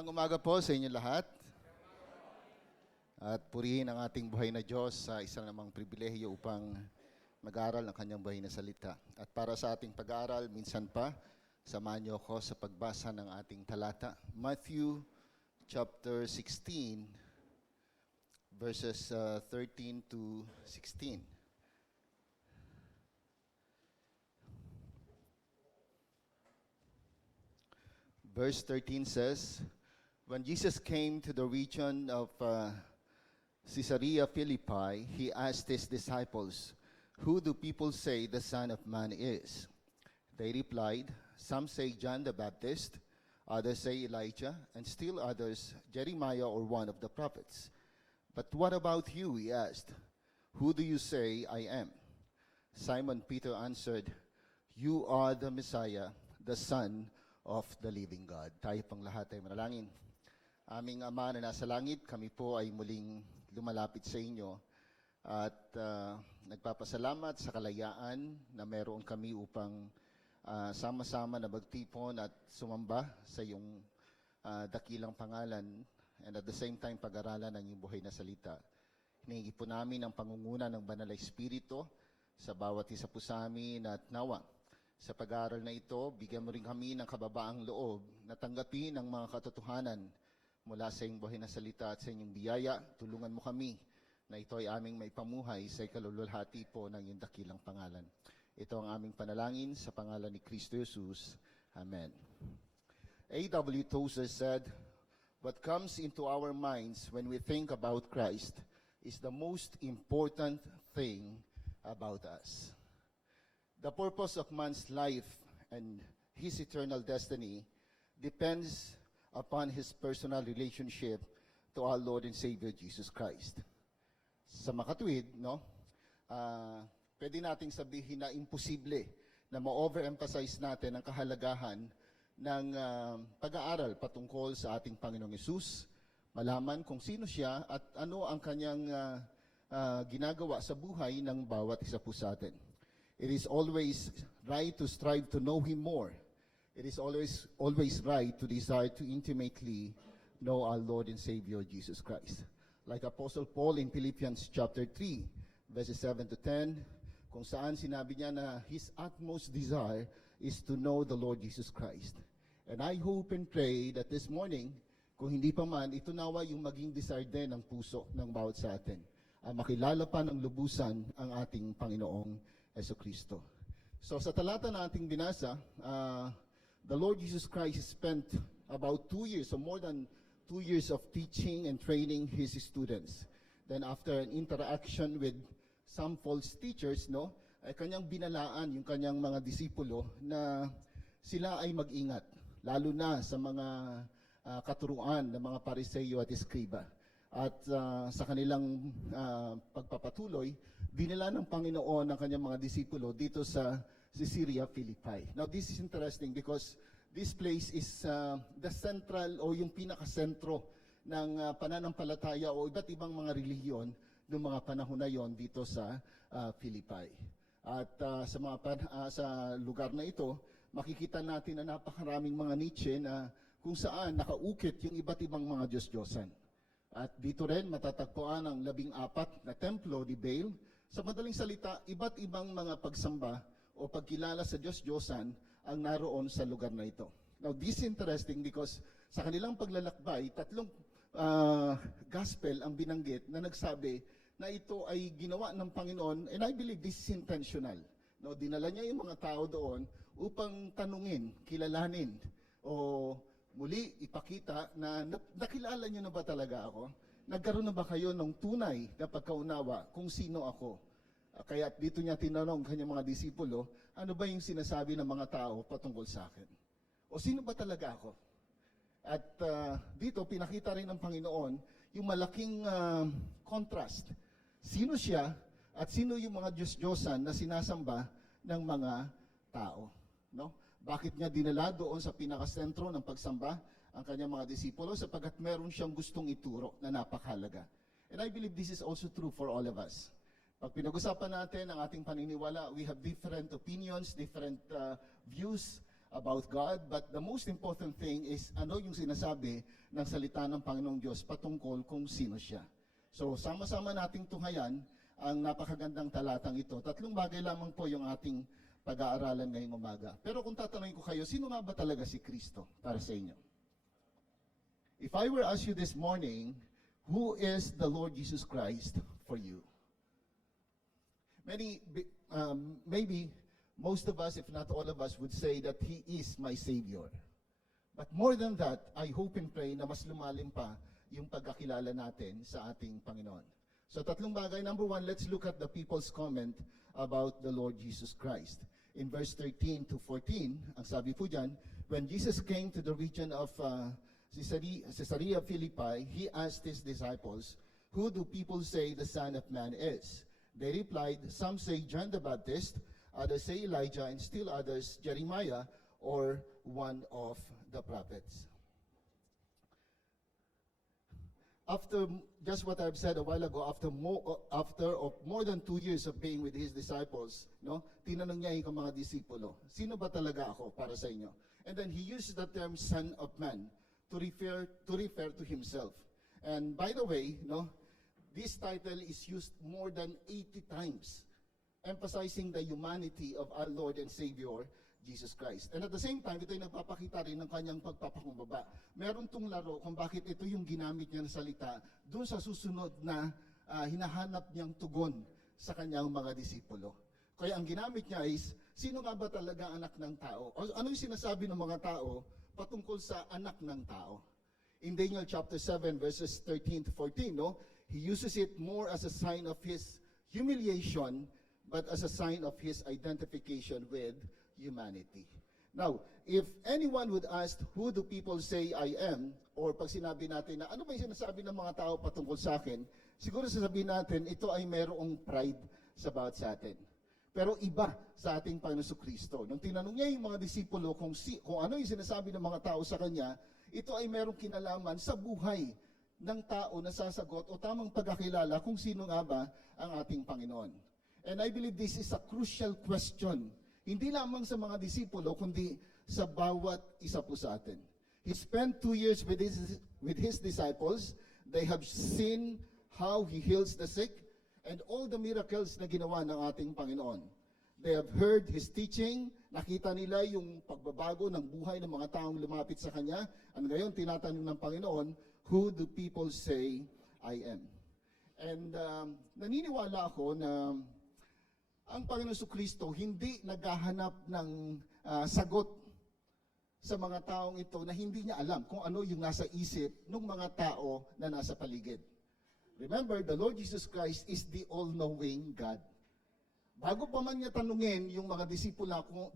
Magandang umaga po sa inyo lahat. At purihin ang ating buhay na Diyos sa isang namang pribilehiyo upang mag-aral ng kanyang buhay na salita. At para sa ating pag-aaral, minsan pa, samahan niyo ako sa pagbasa ng ating talata. Matthew chapter 16, verses 13 to 16. Verse 13 says, when Jesus came to the region of Caesarea Philippi, he asked his disciples, who do people say the Son of Man is? They replied, some say John the Baptist, others say Elijah, and still others Jeremiah or one of the prophets. But what about you, he asked, who do you say I am? Simon Peter answered, you are the Messiah, the Son of the living God. Tayo pang lahat ay manalangin. Aming Ama na nasa langit, kami po ay muling lumalapit sa inyo at nagpapasalamat sa kalayaan na meron kami upang sama-sama na magtipon at sumamba sa iyong dakilang pangalan and at the same time pag-aralan ng iyong buhay na salita. Hinihingi po namin ang pangunguna ng Banal na Espiritu sa bawat isa po sa amin at nawa. Sa pag-aaral na ito, bigyan mo rin kami ng kababaang loob na tanggapin ang mga katotohanan mula sa iyong buhay na salita at sa inyong biyaya. Tulungan mo kami na ito ay aming maipamuhay sa ikalululhati po ng iyong dakilang pangalan. Ito ang aming panalangin sa pangalan ni Kristo Jesus. Amen. A.W. Tozer said, what comes into our minds when we think about Christ is the most important thing about us. The purpose of man's life and his eternal destiny depends upon his personal relationship to our Lord and Savior Jesus Christ. Sa makatuwid, pwede nating sabihin na imposible na ma-overemphasize natin ang kahalagahan ng pag-aaral patungkol sa ating Panginoong Hesus, malaman kung sino siya at ano ang kanyang ginagawa sa buhay ng bawat isa po sa atin. It is always right to strive to know Him more. It is always right to desire to intimately know our Lord and Savior Jesus Christ. Like Apostle Paul in Philippians chapter 3, verses 7 to 10, kung saan sinabi niya na his utmost desire is to know the Lord Jesus Christ. And I hope and pray that this morning, kung hindi pa man, ito nawa yung maging desire din ng puso ng bawat sa atin. Makilala pa ng lubusan ang ating Panginoong Jesucristo. So sa talata na ating binasa, the Lord Jesus Christ spent about 2 years, so more than 2 years of teaching and training His students. Then after an interaction with some false teachers, ay kanyang binalaan yung kanyang mga disipulo na sila ay mag-ingat, lalo na sa mga katuruan ng mga Pariseo at Eskriba. At sa kanilang pagpapatuloy, dinala ng Panginoon ang kanyang mga disipulo dito sa Caesarea Philippi. Now this is interesting because this place is the central o yung pinakasentro ng pananampalataya o iba't ibang mga relihiyon noong mga panahon na yon dito sa Philippi. At sa lugar na ito, makikita natin na napakaraming mga niche na kung saan nakaukit yung iba't ibang mga Diyos-Diyosan. At dito rin matatagpuan ang 14 na templo ni Baal. Sa madaling salita, iba't ibang mga pagsamba o pagkilala sa Diyos-Diyosan ang naroon sa lugar na ito. Now, this is interesting because sa kanilang paglalakbay, 3 gospel ang binanggit na nagsabi na ito ay ginawa ng Panginoon, and I believe this is intentional. Dinala niya yung mga tao doon upang tanungin, kilalanin, o muli ipakita na nakilala niyo na ba talaga ako? Nagkaroon na ba kayo ng tunay na pagkaunawa kung sino ako? Kaya dito niya tinanong kanyang mga disipulo, ano ba yung sinasabi ng mga tao patungkol sa akin? O sino ba talaga ako? At dito pinakita rin ng Panginoon yung malaking contrast. Sino siya at sino yung mga Diyos-Diyosan na sinasamba ng mga tao? Bakit niya dinala doon sa pinakasentro ng pagsamba ang kanyang mga disipulo? Sapagkat meron siyang gustong ituro na napakahalaga. And I believe this is also true for all of us. Pag pinag-usapan natin ang ating paniniwala, we have different opinions, different views about God, but the most important thing is ano yung sinasabi ng salita ng Panginoong Diyos patungkol kung sino siya. So sama-sama nating tunghayan ang napakagandang talatang ito. 3 bagay lamang po yung ating pag-aaralan ngayong umaga. Pero kung tatanungin ko kayo, sino nga ba talaga si Kristo para sa inyo? If I were to ask you this morning, who is the Lord Jesus Christ for you? Maybe most of us, if not all of us, would say that He is my Savior. But more than that, I hope and pray na mas lumalim pa yung pagkakilala natin sa ating Panginoon. So 3 bagay. Number 1, let's look at the people's comment about the Lord Jesus Christ. In verse 13 to 14, ang sabi po dyan, when Jesus came to the region of Caesarea Philippi, He asked His disciples, "Who do people say the Son of Man is?" They replied, "Some say John the Baptist, others say Elijah, and still others Jeremiah or one of the prophets." After just what I've said a while ago, after more than 2 years of being with His disciples, tinanong niya yung mga disipulo, sino ba talaga ako para sa inyo? And then He used the term Son of Man to refer to Himself. And by the way, this title is used more than 80 times, emphasizing the humanity of our Lord and Savior, Jesus Christ. And at the same time, ito ay nagpapakita rin ng kanyang pagpapakumbaba. Meron tong laro kung bakit ito yung ginamit niya na salita doon sa susunod na hinahanap niyang tugon sa kanyang mga disipulo. Kaya ang ginamit niya is, sino nga ba talaga anak ng tao? O ano yung sinasabi ng mga tao patungkol sa anak ng tao? In Daniel chapter 7, verses 13 to 14, he uses it more as a sign of His humiliation, but as a sign of His identification with humanity. Now, if anyone would ask, who do people say I am? Or pag sinabi natin na, ano ba yung sinasabi ng mga tao patungkol sa akin? Siguro sasabihin natin, ito ay merong pride sa bawat sa atin. Pero iba sa ating Panginoon Kristo. Nung tinanong niya yung mga disipulo kung ano yung sinasabi ng mga tao sa Kanya, ito ay merong kinalaman sa buhay ng tao na sasagot o tamang pagkakilala kung sino nga ba ang ating Panginoon. And I believe this is a crucial question. Hindi lamang sa mga disipulo, kundi sa bawat isa po sa atin. He spent 2 years with his disciples. They have seen how He heals the sick and all the miracles na ginawa ng ating Panginoon. They have heard His teaching. Nakita nila yung pagbabago ng buhay ng mga taong lumapit sa Kanya. At ngayon, tinatanong ng Panginoon, who do people say I am? And naniniwala ako na ang Panginoon Kristo hindi naghahanap ng sagot sa mga taong ito na hindi niya alam kung ano yung nasa isip ng mga tao na nasa paligid. Remember, the Lord Jesus Christ is the all-knowing God. Bago pa man niya tanungin yung mga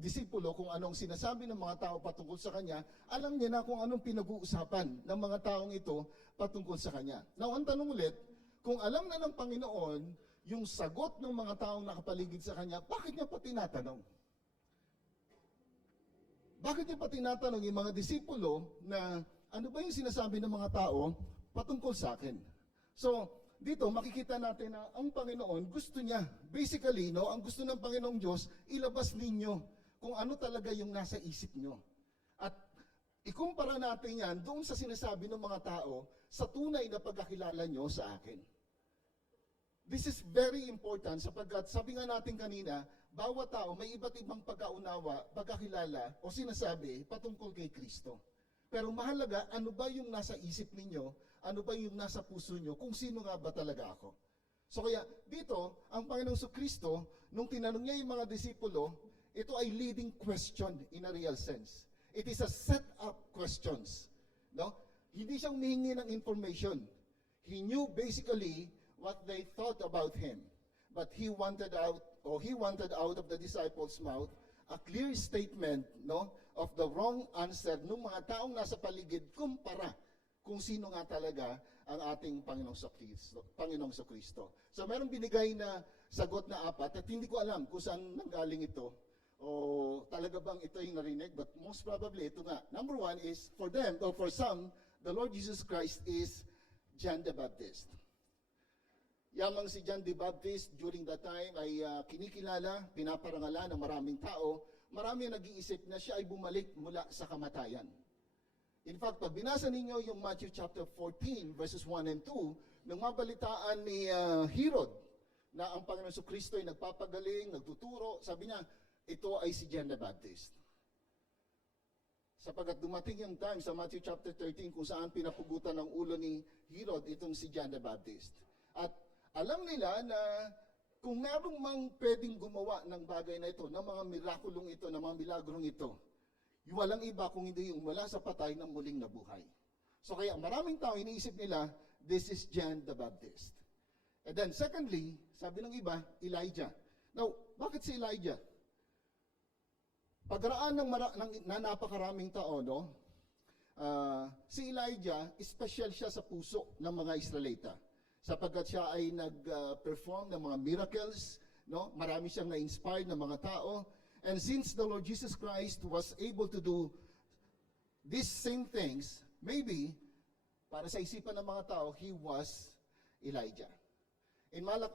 disipulo kung anong sinasabi ng mga tao patungkol sa Kanya, alam niya na kung anong pinag-uusapan ng mga taong ito patungkol sa Kanya. Now, ang tanong ulit, kung alam na ng Panginoon yung sagot ng mga taong nakapaligid sa Kanya, bakit niya pa tinatanong? Bakit niya pa tinatanong yung mga disipulo na ano ba yung sinasabi ng mga tao patungkol sa akin? So, dito makikita natin na ang Panginoon gusto niya, basically, ang gusto ng Panginoong Diyos, ilabas ninyo kung ano talaga yung nasa isip nyo. At ikumpara natin yan doon sa sinasabi ng mga tao sa tunay na pagkakilala nyo sa akin. This is very important sapagkat sabi nga natin kanina, bawat tao may iba't ibang pagkaunawa, pagkakilala o sinasabi patungkol kay Kristo. Pero mahalaga, ano ba yung nasa isip ninyo? Ano ba yung nasa puso nyo? Kung sino nga ba talaga ako? So kaya dito, ang Panginoong Kristo, nung tinanong niya yung mga disipulo, ito ay leading question in a real sense. It is a set-up questions. Hindi siya humihingi ng information. He knew basically what they thought about Him. But He wanted out of the disciples' mouth a clear statement of the wrong answer ng mga taong nasa paligid kumpara kung sino nga talaga ang ating Panginoong Kristo. So merong binigay na sagot na 4 at hindi ko alam kung saan nanggaling ito o talaga bang ito yung narinig, but most probably ito nga. Number 1 is for them, or for some, the Lord Jesus Christ is John the Baptist. Yamang si John the Baptist during that time ay kinikilala, pinaparangalan ng maraming tao. marami ang nag-iisip na siya ay bumalik mula sa kamatayan. In fact, pag binasa ninyo yung Matthew chapter 14, verses 1 and 2, nang mabalitaan ni Herod na ang Panginoon Kristo ay nagpapagaling, nagtuturo, sabi niya, ito ay si John the Baptist. Sapagat dumating yung time sa Matthew chapter 13 kung saan pinapugutan ng ulo ni Herod itong si John the Baptist. At alam nila na kung merong mang pwedeng gumawa ng bagay na ito, ng mga mirakulong ito, ng mga milagrong ito, walang iba kung hindi yung mula sa patay ng muling nabuhay. So kaya maraming tao iniisip nila, this is John the Baptist. And then secondly, sabi ng iba, Elijah. Now, bakit si Elijah? Pagdaraan ng napakaraming tao, no? Si Elijah, special siya sa puso ng mga Israelita. Sapagkat siya ay nag-perform ng mga miracles, no? Marami siyang na-inspire ng mga tao. And since the Lord Jesus Christ was able to do these same things, maybe, para sa isipan ng mga tao, he was Elijah.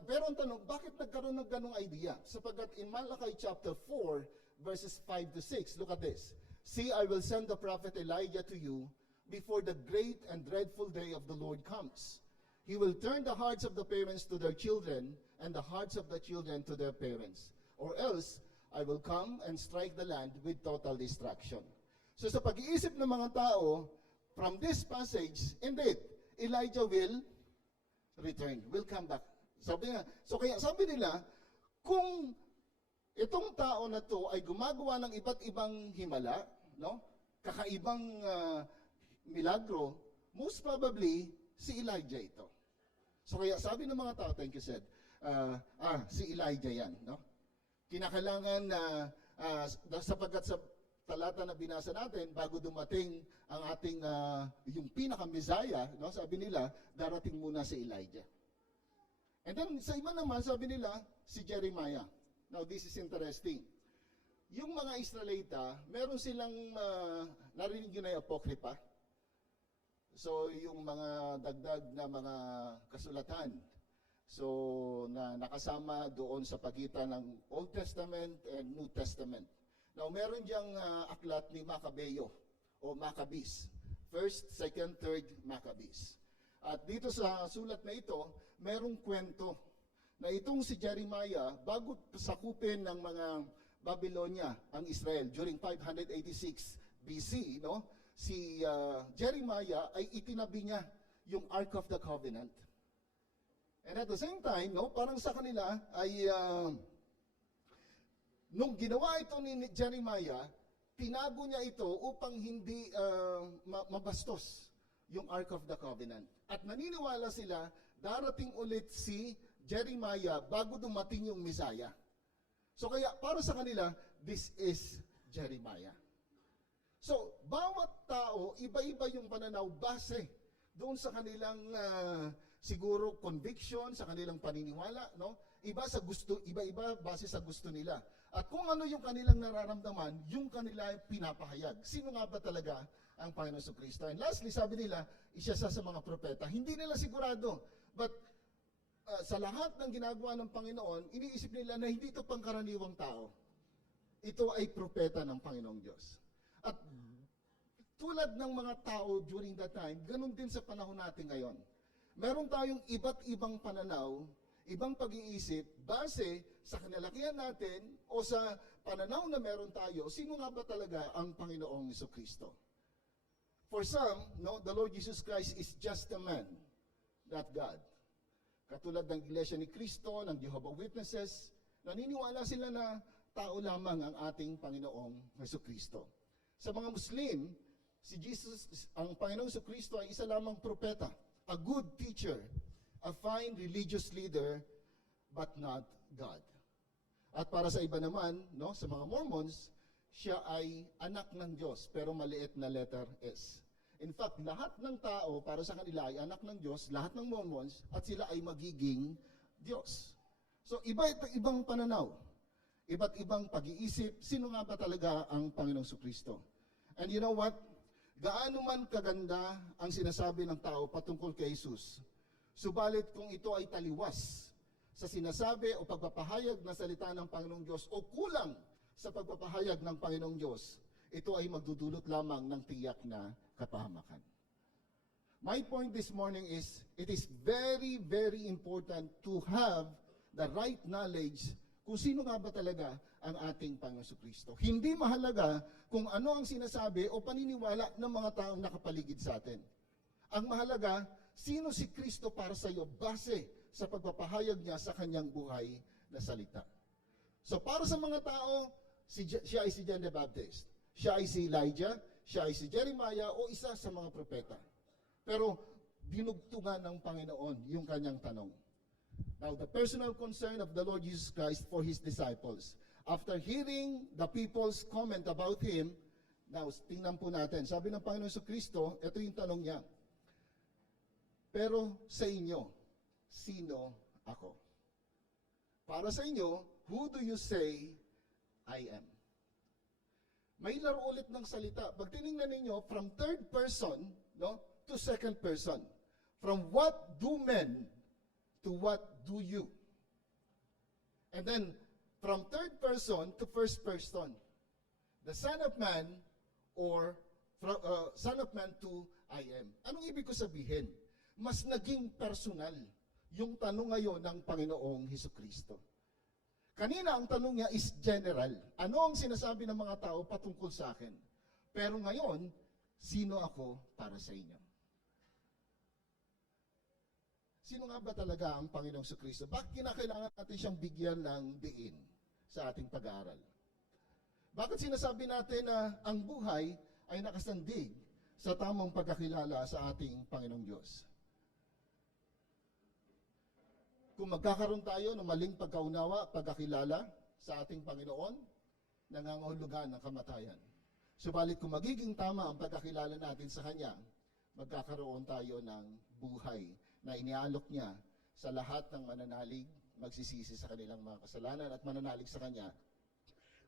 Pero ang tanong, bakit nagkaroon ng ganong idea? Sapagkat in Malachi chapter 4, verses 5 to 6, look at this. See, I will send the prophet Elijah to you before the great and dreadful day of the Lord comes. He will turn the hearts of the parents to their children and the hearts of the children to their parents. Or else, I will come and strike the land with total destruction. So sa pag-iisip ng mga tao, from this passage, indeed, Elijah will return, will come back. Kaya sabi nila, kung itong tao na to ay gumagawa ng iba't ibang himala, no? Kakaibang milagro, most probably si Elijah ito. So kaya sabi ng mga tao, thank you Seth, si Elijah yan, no? Kinakailangan na sapagkat sa talata na binasa natin, bago dumating ang ating yung pinaka-Messiah, no? Sabi nila, darating muna si Elijah. And then sa iba naman, sabi nila, si Jeremiah. Now, this is interesting. Yung mga Israelita, meron silang narinig yun na yung Apokripa. So, yung mga dagdag na mga kasulatan. So, na nakasama doon sa pagitan ng Old Testament and New Testament. Now, meron diyang aklat ni Macabeo o Maccabees. First, second, third Maccabees. At dito sa sulat na ito, merong kwento na itong si Jeremiah, bago sakupin ng mga Babylonia ang Israel during 586 BC, no? Si Jeremiah ay itinabi niya yung Ark of the Covenant. And at the same time, no, parang sa kanila ay nung ginawa ito ni Jeremiah, tinago niya ito upang hindi mabastos yung Ark of the Covenant. At naniniwala sila, darating ulit si Jeremiah bago dumating yung Messiah. So kaya para sa kanila, this is Jeremiah. So bawat tao, iba-iba yung pananaw base doon sa kanilang siguro conviction, sa kanilang paniniwala, no? Iba sa gusto, iba-iba base sa gusto nila. At kung ano yung kanilang nararamdaman, yung kanila pinapahayag. Sino nga ba talaga ang Panginoon Kristo? And lastly, sabi nila, isa sa mga propeta. Hindi nila sigurado, but sa lahat ng ginagawa ng Panginoon, iniisip nila na hindi ito pangkaraniwang tao. Ito ay propeta ng Panginoong Diyos. At tulad ng mga tao during that time, ganun din sa panahon natin ngayon. Meron tayong iba't ibang pananaw, ibang pag-iisip, base sa kinalakihan natin o sa pananaw na meron tayo, sino nga ba talaga ang Panginoong Kristo? For some, no, the Lord Jesus Christ is just a man, not God. Katulad ng Iglesia ni Cristo, ng Jehovah's Witnesses, naniniwala sila na tao lamang ang ating Panginoong Kristo. Sa mga Muslim, si Jesus, ang Panginoong Kristo ay isa lamang propeta, a good teacher, a fine religious leader, but not God. At para sa iba naman, no, sa mga Mormons, siya ay anak ng Diyos, pero maliit na letter S. In fact, lahat ng tao para sa kanila ay anak ng Diyos, lahat ng Mormons, at sila ay magiging Diyos. So, iba-ibang pananaw, iba't ibang pag-iisip, sino nga ba talaga ang Panginoong Kristo? And you know what? Gaano man kaganda ang sinasabi ng tao patungkol kay Jesus, subalit kung ito ay taliwas sa sinasabi o pagpapahayag na salita ng Panginoong Diyos o kulang sa pagpapahayag ng Panginoong Diyos, ito ay magdudulot lamang ng tiyak na kapahamakan. My point this morning is, it is very, very important to have the right knowledge kung sino nga ba talaga ang ating Panginoong Kristo. Hindi mahalaga kung ano ang sinasabi o paniniwala ng mga taong nakapaligid sa atin. Ang mahalaga, sino si Kristo para sa iyo base sa pagpapahayag niya sa kanyang buhay na salita. So para sa mga tao, siya ay si John the Baptist. Siya ay si Elijah, siya ay si Jeremiah o isa sa mga propeta. Pero dinugtungan ng Panginoon yung kanyang tanong. Now, the personal concern of the Lord Jesus Christ for His disciples. After hearing the people's comment about Him, now, tingnan po natin. Sabi ng Panginoon sa Kristo, ito yung tanong niya. Pero sa inyo, sino ako? Para sa inyo, who do you say I am? May laro ulit ng salita. Pag tinignan ninyo, from third person, no, to second person. From what do men to what do you? And then, from third person to first person. The Son of Man or from, Son of Man to I am. Anong ibig ko sabihin? Mas naging personal yung tanong ngayon ng Panginoong Hesukristo. Kanina ang tanong niya is general. Ano ang sinasabi ng mga tao patungkol sa akin? Pero ngayon, sino ako para sa inyo? Sino nga ba talaga ang Panginoong Kristo? Bakit kinakailangan natin siyang bigyan ng diin sa ating pag-aaral? Bakit sinasabi natin na ang buhay ay nakasandig sa tamang pagkakilala sa ating Panginoong Diyos? Kung magkakaroon tayo ng maling pagkaunawa, pagkakilala sa ating Panginoon, nangangahulugan ng kamatayan. Subalit kung magiging tama ang pagkakilala natin sa Kanya, magkakaroon tayo ng buhay na inialok niya sa lahat ng mananalig, magsisisi sa kanilang mga kasalanan at mananalig sa Kanya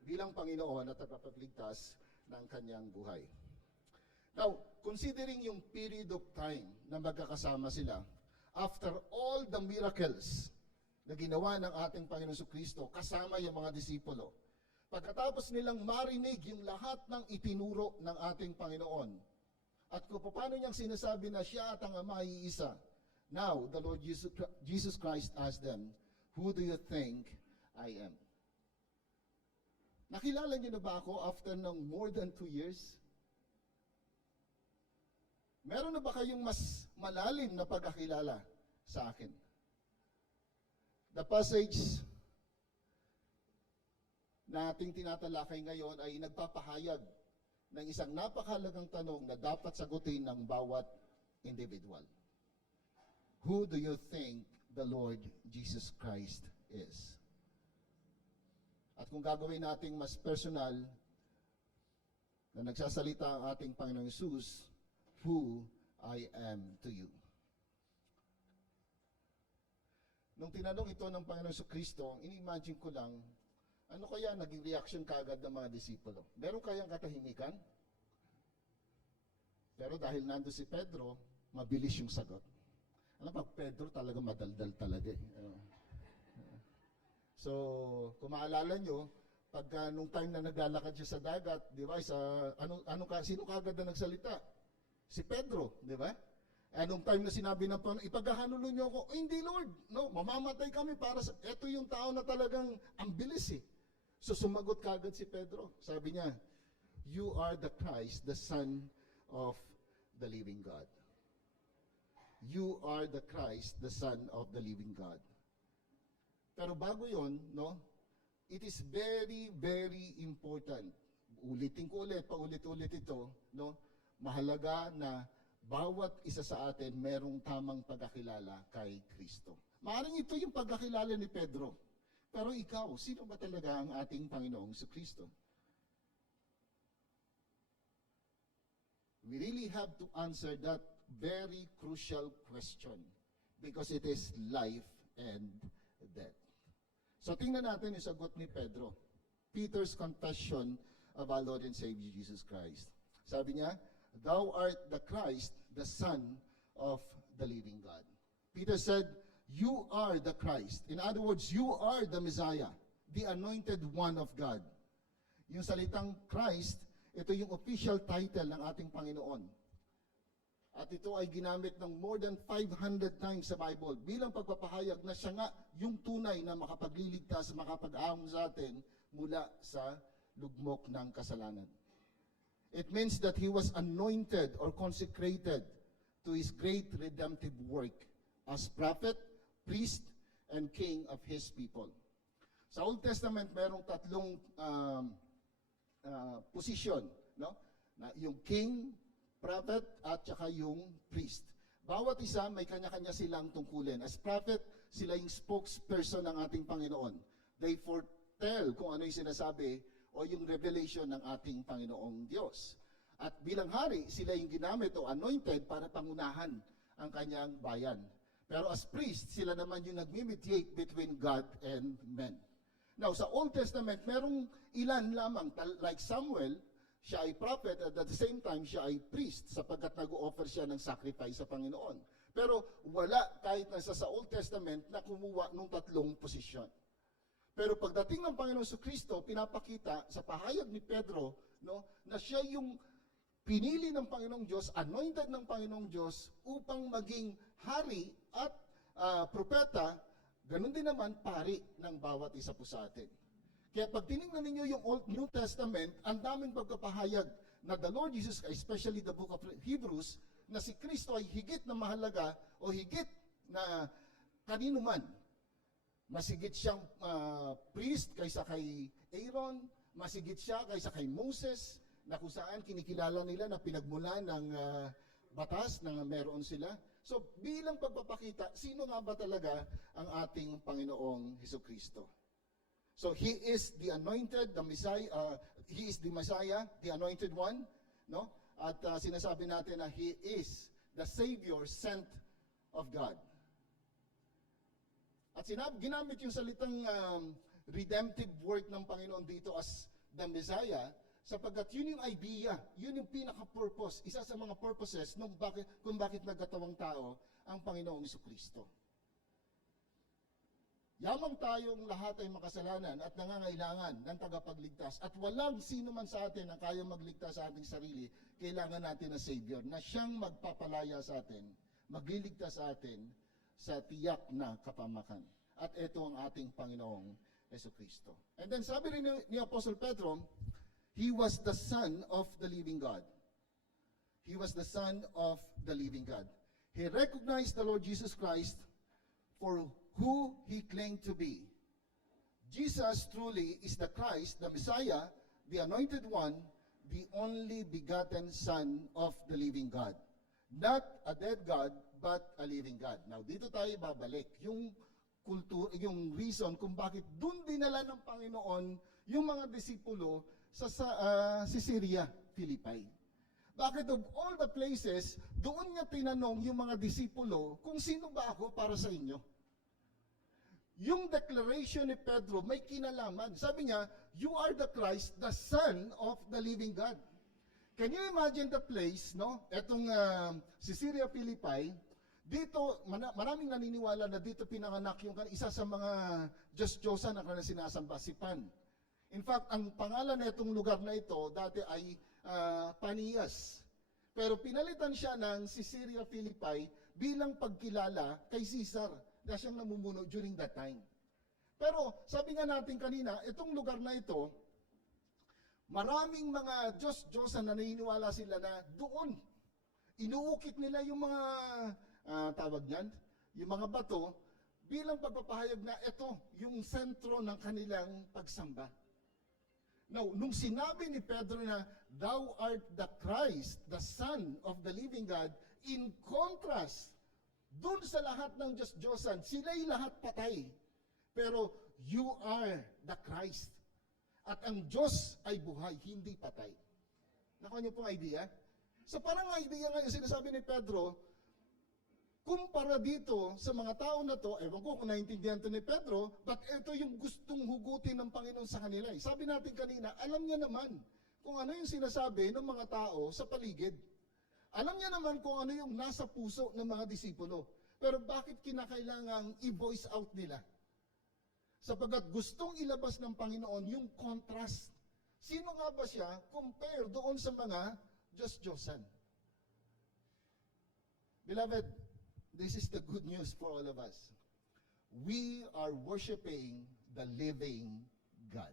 bilang Panginoon at tagapagligtas ng Kanyang buhay. Now, considering yung period of time na magkakasama sila, after all the miracles na ginawa ng ating Panginoon Kristo kasama yung mga disipulo, pagkatapos nilang marinig yung lahat ng itinuro ng ating Panginoon, at kung paano niyang sinasabi na siya at ang Ama ay isa, now, the Lord Jesus Christ asked them, who do you think I am? Nakilala niyo na ba ako after ng more than 2 years? Meron na ba kayong mas malalim na pagkakilala sa akin? The passage na ating tinatalakay ngayon ay nagpapahayag ng isang napakahalagang tanong na dapat sagutin ng bawat individual. Who do you think the Lord Jesus Christ is? At kung gagawin nating mas personal na nagsasalita ang ating Panginoong Hesus, who I am to you. Nung tinanong ito ng Panginoong Kristo, ini-imagine ko lang, ano kaya naging reaction kaagad ng mga disipulo? Meron kayang katahimikan? Pero dahil nando si Pedro, mabilis yung sagot. Ano pa, Pedro talaga madaldal talaga eh. So, kung maalala nyo, pagka nung time na naglalakad siya sa dagat, di ba, sino kaagad na nagsalita? Si Pedro, di ba? Anong time na sinabi ng Panginoon, ipaghahanulo niyo ako, oh, hindi Lord, no, mamamatay kami para sa, eto yung tao na talagang ang bilis eh. So sumagot kaagad si Pedro, sabi niya, you are the Christ, the Son of the living God. You are the Christ, the Son of the living God. Pero bago yon, no, it is very, very important. Ulitin ko ulit, paulit-ulit ito, no, mahalaga na bawat isa sa atin merong tamang pagkakilala kay Kristo. Maaaring ito yung pagkakilala ni Pedro. Pero ikaw, sino ba talaga ang ating Panginoong Kristo? We really have to answer that very crucial question because it is life and death. So tingnan natin yung sagot ni Pedro. Peter's confession of our Lord and Savior Jesus Christ. Sabi niya, thou art the Christ, the Son of the living God. Peter said, you are the Christ. In other words, you are the Messiah, the anointed one of God. Yung salitang Christ, ito yung official title ng ating Panginoon. At ito ay ginamit ng more than 500 times sa Bible bilang pagpapahayag na siya nga yung tunay na makapagliligtas, makapag-ahon sa atin mula sa lugmok ng kasalanan. It means that He was anointed or consecrated to His great redemptive work as prophet, priest, and king of His people. Sa Old Testament, mayroong tatlong posisyon, no? Na yung king, prophet, at saka yung priest. Bawat isa may kanya-kanya silang tungkulin. As prophet, sila yung spokesperson ng ating Panginoon. They foretell kung ano yung sinasabi o yung revelation ng ating Panginoong Diyos. At bilang hari, sila yung ginamit o anointed para pangunahan ang kanyang bayan. Pero as priest, sila naman yung nag-mediate between God and men. Now, sa Old Testament, merong ilan lamang, like Samuel, siya ay prophet at at the same time siya ay priest sapagkat nag-o-offer siya ng sacrifice sa Panginoon. Pero wala kahit na sa Old Testament na kumuha ng tatlong posisyon. Pero pagdating ng Panginoon Kristo, pinapakita sa pahayag ni Pedro, no, na siya yung pinili ng Panginoong Diyos, anointed ng Panginoong Diyos upang maging hari at propeta, ganun din naman pari ng bawat isa po sa atin. Kaya pag tinignan ninyo yung Old New Testament, ang daming pagkapahayag na the Lord Jesus, especially the book of Hebrews, na si Kristo ay higit na mahalaga o higit na kanino man. Masigit siyang priest kaysa kay Aaron, masigit siya kaysa kay Moses, na kung saan kinikilala nila na pinagmula ng batas na meron sila. So bilang pagpapakita, sino nga ba talaga ang ating Panginoong Hesukristo? So He is the anointed, the Messiah, He is the Messiah, the anointed one, no? At sinasabi natin na He is the Savior sent of God. At ginamit yung salitang redemptive work ng Panginoon dito as the Messiah, sapagkat yun yung idea, yun yung pinaka-purpose, isa sa mga purposes kung bakit nagkatawang tao ang Panginoong Jesucristo. Yamang tayong lahat ay makasalanan at nangangailangan ng tagapagligtas at walang sino man sa atin ang kaya magligtas sa ating sarili, kailangan natin na Savior na siyang magpapalaya sa atin, magliligtas sa atin sa tiyak na kapamakan. At ito ang ating Panginoong Jesucristo. And then sabi rin ni Apostle Pedro, He was the Son of the living God. He was the Son of the living God. He recognized the Lord Jesus Christ for who He claimed to be. Jesus truly is the Christ, the Messiah, the anointed one, the only begotten Son of the living God. Not a dead God, but a living God. Now, dito tayo babalik. Yung reason kung bakit doon dinala ng Panginoon yung mga disipulo sa Caesarea Philippi. Bakit of all the places, doon niya tinanong yung mga disipulo kung sino ba ako para sa inyo? Yung declaration ni Pedro may kinalaman. Sabi niya, you are the Christ, the Son of the living God. Can you imagine the place, no? Etong Caesarea Philippi, dito, maraming naniniwala na dito pinanganak yung isa sa mga Diyos-Diyosan na kanilang sinasamba, si Pan. In fact, ang pangalan na itong lugar na ito dati ay Panias. Pero pinalitan siya ng Caesarea Philippi bilang pagkilala kay Caesar na siyang namumuno during that time. Pero sabi nga natin kanina, itong lugar na ito, maraming mga Diyos-Diyosan na naniniwala sila na doon. Inuukit nila yung mga tawag niyan, yung mga bato, bilang pagpapahayag na ito yung sentro ng kanilang pagsamba. Now, nung sinabi ni Pedro na, Thou art the Christ, the Son of the living God, in contrast, doon sa lahat ng Diyos-Diyosan, sila'y lahat patay. Pero, you are the Christ. At ang Diyos ay buhay, hindi patay. Nakuha niyo pong idea? So parang idea nga yung sinasabi ni Pedro, kumpara dito sa mga tao na to, ewan ko kung naintindihan to ni Pedro, but ito yung gustong hugutin ng Panginoon sa kanila. Sabi natin kanina, alam niya naman kung ano yung sinasabi ng mga tao sa paligid. Alam niya naman kung ano yung nasa puso ng mga disipulo. Pero bakit kinakailangang i-voice out nila? Sapagkat gustong ilabas ng Panginoon yung contrast Sino nga ba siya compare doon sa mga Diyos-Diyosan? Beloved, this is the good news for all of us. We are worshiping the living God.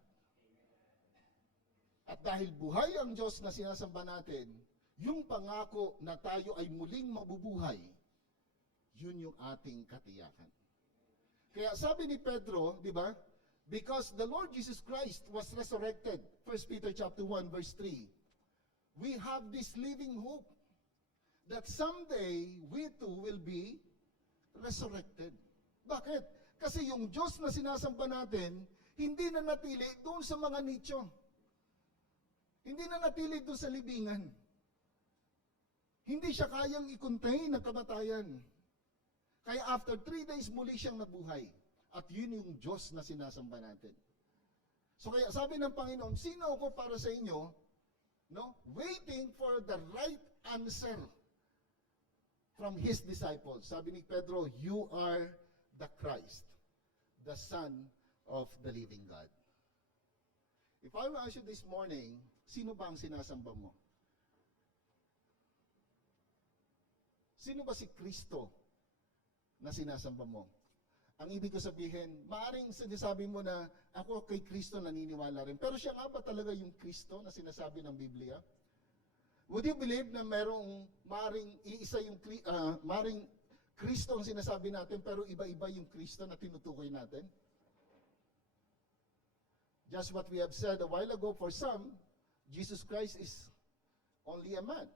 At dahil buhay ang Diyos na sinasamba natin, yung pangako na tayo ay muling mabubuhay, yun yung ating katiyakan. Kaya sabi ni Pedro, di ba? Because the Lord Jesus Christ was resurrected, 1 Peter chapter 1 verse 3. We have this living hope that someday we too will be resurrected. Bakit? Kasi yung Diyos na sinasamba natin, hindi na natili doon sa mga nicho. Hindi na natili doon sa libingan. Hindi siya kayang i-contain ng kamatayan. Kaya after 3 days, muli siyang nabuhay. At yun yung Diyos na sinasamba natin. So kaya sabi ng Panginoon, sino ako para sa inyo? No? Waiting for the right answer from His disciples. Sabi ni Pedro, you are the Christ, the Son of the living God. If I will ask you this morning, sino ba ang sinasamba mo? Sino ba si Kristo na sinasamba mo? Ang ibig ko sabihin, maaring sinasabi mo na ako kay Kristo naniniwala rin. Pero siya nga ba talaga yung Kristo na sinasabi ng Biblia? Would you believe na merong maaring iisa yung maaring Kristo ang sinasabi natin pero iba-iba yung Kristo na tinutukoy natin? Just what we have said a while ago, for some, Jesus Christ is only a man.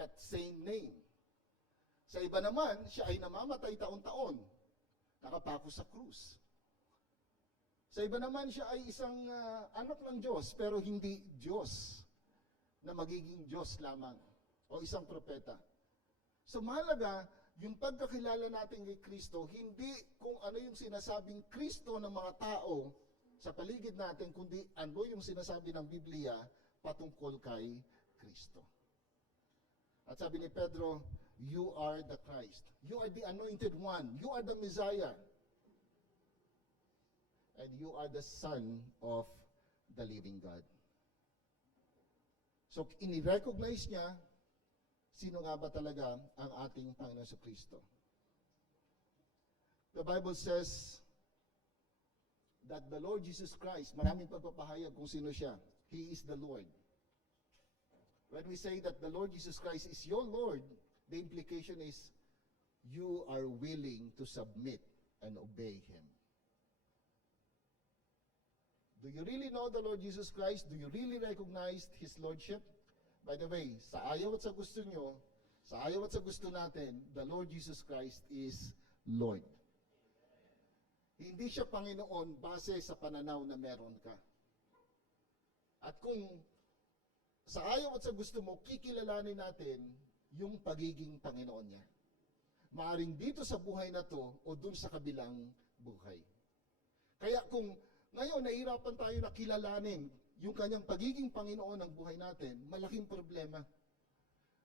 That same name. Sa iba naman, siya ay namamatay taon-taon. Nakapako sa krus. Sa iba naman, siya ay isang anak ng Diyos, pero hindi Diyos na magiging Diyos lamang o isang propeta. So mahalaga, yung pagkakilala natin kay Kristo, hindi kung ano yung sinasabing Kristo ng mga tao sa paligid natin, kundi ano yung sinasabi ng Biblia patungkol kay Kristo. At sabi ni Pedro, you are the Christ. You are the anointed one. You are the Messiah. And you are the Son of the living God. So, ini-recognize niya, sino nga ba talaga ang ating Panginoon sa Kristo. The Bible says that the Lord Jesus Christ, maraming pagpapahayag kung sino siya. He is the Lord. When we say that the Lord Jesus Christ is your Lord, the implication is you are willing to submit and obey Him. Do you really know the Lord Jesus Christ? Do you really recognize His Lordship? By the way, sa ayaw at sa gusto nyo, sa ayaw at sa gusto natin, the Lord Jesus Christ is Lord. Hindi siya Panginoon base sa pananaw na meron ka. At kung sa ayaw at sa gusto mo, kikilalanin natin yung pagiging Panginoon niya. Maaring dito sa buhay na to o dun sa kabilang buhay. Kaya kung ngayon nahihirapan tayo na kilalanin yung kanyang pagiging Panginoon ng buhay natin, malaking problema.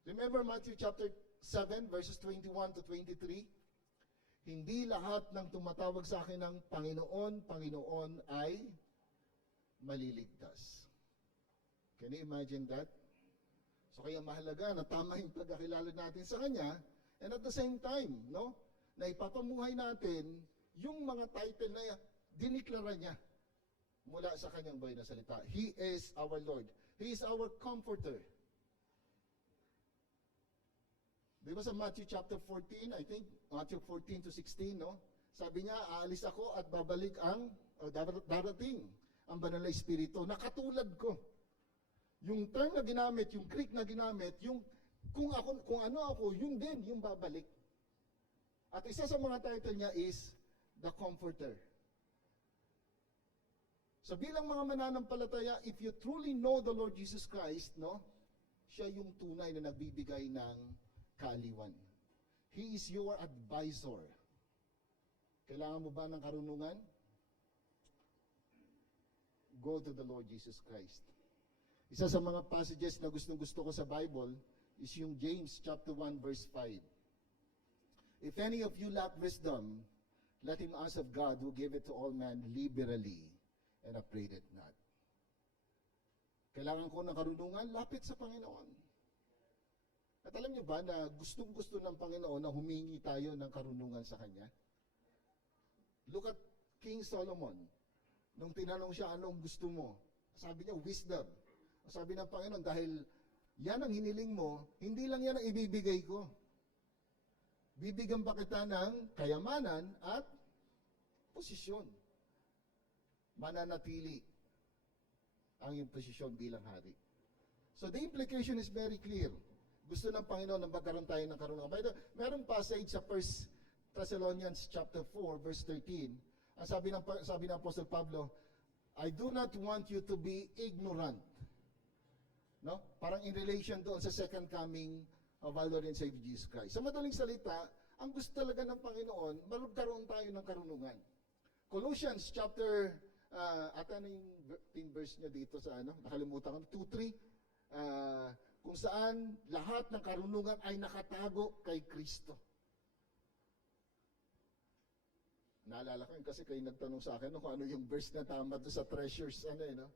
Remember Matthew chapter 7 verses 21 to 23? Hindi lahat ng tumatawag sa akin ng Panginoon, Panginoon ay maliligtas. Can you imagine that? So kaya mahalaga na tama yung pagkakilala natin sa Kanya, and at the same time, no, na ipapamuhay natin yung mga title na diniklara niya mula sa Kanyang buhay na salita. He is our Lord. He is our comforter. Di ba sa Matthew chapter 14, I think, Matthew 14 to 16, no? Sabi niya, aalis ako at babalik darating ang banal na Espiritu na katulad ko. Yung term na ginamit, yung Greek na ginamit, yung kung ano ako, yun din, yung babalik. At isa sa mga title niya is the Comforter. So bilang mga mananampalataya, if you truly know the Lord Jesus Christ, no, siya yung tunay na nagbibigay ng kaaliwan. He is your advisor. Kailangan mo ba ng karunungan? Go to the Lord Jesus Christ. Isa sa mga passages na gustong-gusto ko sa Bible is yung James chapter 1 verse 5. If any of you lack wisdom, let him ask of God who gave it to all men liberally and upbraid it not. Kailangan ko ng karunungan, lapit sa Panginoon. At alam niyo ba na gustong-gusto ng Panginoon na humingi tayo ng karunungan sa Kanya? Look at King Solomon. Nung tinanong siya, anong gusto mo? Sabi niya, wisdom. Sabi ng Panginoon, dahil yan ang hiniling mo, hindi lang yan ang ibibigay ko. Bibigyan pa kita ng kayamanan at posisyon. Mananatili ang iyong posisyon bilang hari. So the implication is very clear. Gusto ng Panginoon na magkaroon tayo ng karunungan. Meron passage sa 1 Thessalonians chapter 4, verse 13. Ang sabi ng Apostle Pablo, I do not want you to be ignorant. No? Parang in relation doon sa second coming of our Lord and Savior Jesus Christ. Sa madaling salita, ang gusto talaga ng Panginoon, magkaroon tayo ng karunungan. Colossians chapter, at ano yung verse niya dito sa ano? Nakalimutan ko, 2-3. Kung saan lahat ng karunungan ay nakatago kay Kristo. Naalala ko yun kasi kayo nagtanong sa akin kung ano yung verse na tama doon sa treasures, no?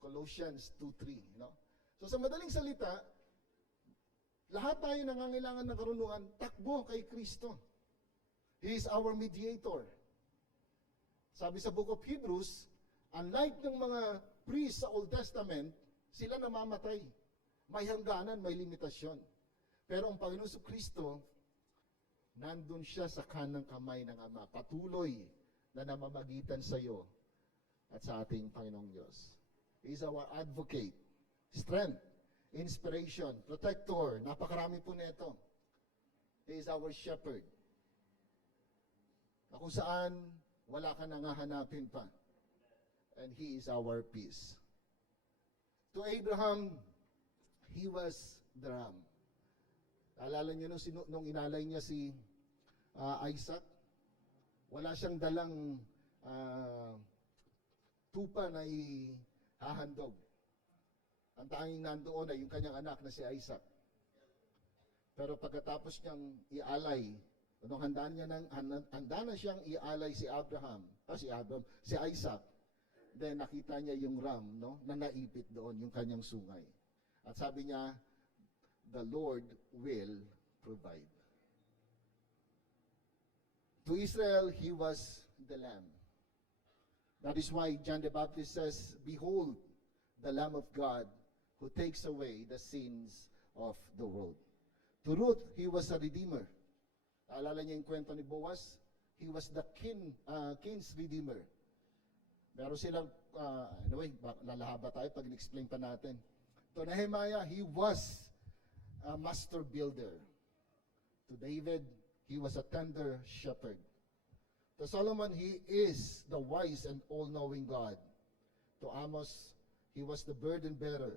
Colossians 2:3, no? So sa madaling salita, lahat tayo nangangailangan ng karunungan, takbo kay Kristo. He is our mediator. Sabi sa Book of Hebrews, unlike ng mga priests sa Old Testament, sila namamatay. May hangganan, may limitasyon. Pero ang Panginoon Kristo, nandun siya sa kanang kamay ng Ama, patuloy na namamagitan sa iyo at sa ating Panginoong Diyos. He is our advocate, strength, inspiration, protector. Napakarami po nito. He is our shepherd. Na kung saan wala ka nang hahanapin pa. And He is our peace. To Abraham, he was the ram. Alala niyo nung inalay niya si Isaac, wala siyang dalang tupa na ihahandog. Ang tanging nandoon ay yung kanyang anak na si Isaac. Pero pagkatapos niyang ialay, nung handa na siyang ialay si Isaac, then nakita niya yung ram, no, na naipit doon, yung kanyang sungay. At sabi niya, the Lord will provide. To Israel, He was the Lamb. That is why John the Baptist says, behold, the Lamb of God who takes away the sins of the world. To Ruth, he was a redeemer. Alala niya yung kwento ni Boaz? He was the king's redeemer. Meron silang, anyway, lalahaba tayo pag in-explain pa natin. To Nehemiah, he was a master builder. To David, he was a tender shepherd. To Solomon, he is the wise and all-knowing God. To Amos, he was the burden bearer.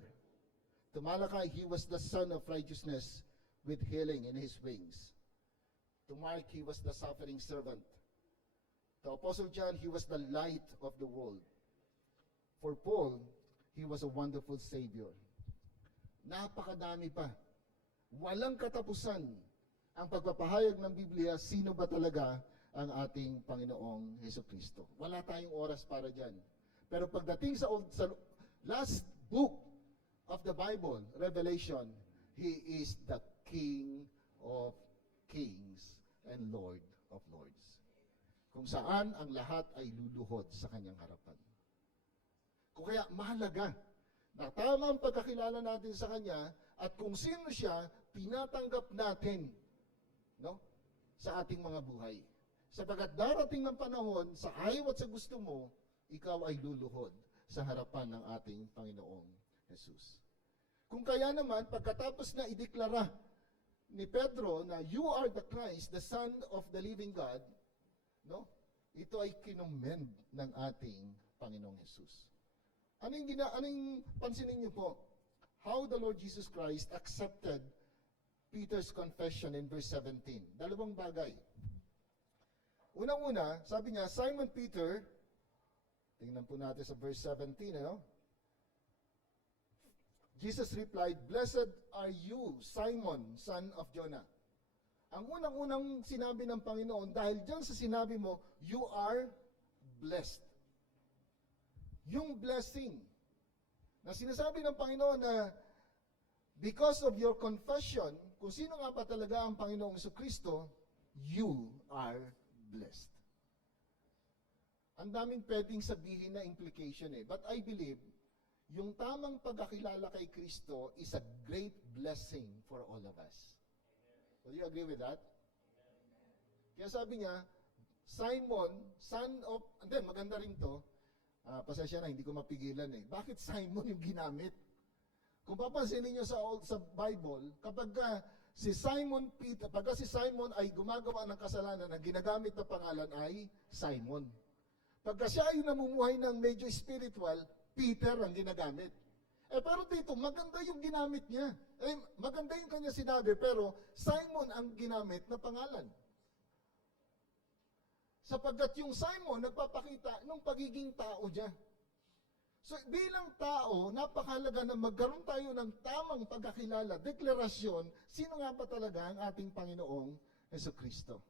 To Malachi, he was the son of righteousness with healing in his wings. To Mark, he was the suffering servant. To Apostle John, he was the light of the world. For Paul, he was a wonderful Savior. Napakadami pa. Walang katapusan ang pagpapahayag ng Biblia, sino ba talaga ang ating Panginoong Jesucristo. Wala tayong oras para dyan. Pero pagdating sa last book of the Bible, Revelation, He is the King of Kings and Lord of Lords. Kung saan ang lahat ay luluhod sa kanyang harapan. Kung kaya mahalaga na tama ang pagkakilala natin sa Kanya at kung sino siya, tinatanggap natin, no, sa ating mga buhay. Sapagkat darating ng panahon, sa ayaw at sa gusto mo, ikaw ay luluhod sa harapan ng ating Panginoong Jesus. Kung kaya naman, pagkatapos na ideklara ni Pedro na you are the Christ, the Son of the living God, no? Ito ay kinommend ng ating Panginoong Jesus. Anong pansinin niyo po? How the Lord Jesus Christ accepted Peter's confession in verse 17. Dalawang bagay. Unang-una, sabi niya, Simon Peter, tingnan po natin sa verse 17, ano? Jesus replied, blessed are you, Simon, son of Jonah. Ang unang-unang sinabi ng Panginoon, dahil dyan sa sinabi mo, you are blessed. Yung blessing Na sinasabi ng Panginoon na because of your confession, kung sino nga ba talaga ang Panginoong Jesucristo, you are blessed. Ang daming pwedeng sabihin na implication But I believe, yung tamang pagkakilala kay Kristo is a great blessing for all of us. Will you agree with that? Kaya sabi niya, Simon, son of, hindi, maganda rin to. Pasensya na, hindi ko mapigilan Bakit Simon yung ginamit? Kung papansinin niyo sa Bible, kapag si Simon Peter, pagka si Simon ay gumagawa ng kasalanan, ang ginagamit na pangalan ay Simon. Pagka siya ay namumuhay ng medyo spiritual, Peter ang ginagamit. Pero dito, maganda yung ginamit niya. Maganda yung kanya sinabi, pero Simon ang ginamit na pangalan. Sapagkat yung Simon, nagpapakita ng pagiging tao niya. So bilang tao, napakahalaga na magkaroon tayo ng tamang pagkakilala, deklarasyon, sino nga ba talaga ang ating Panginoong Jesucristo.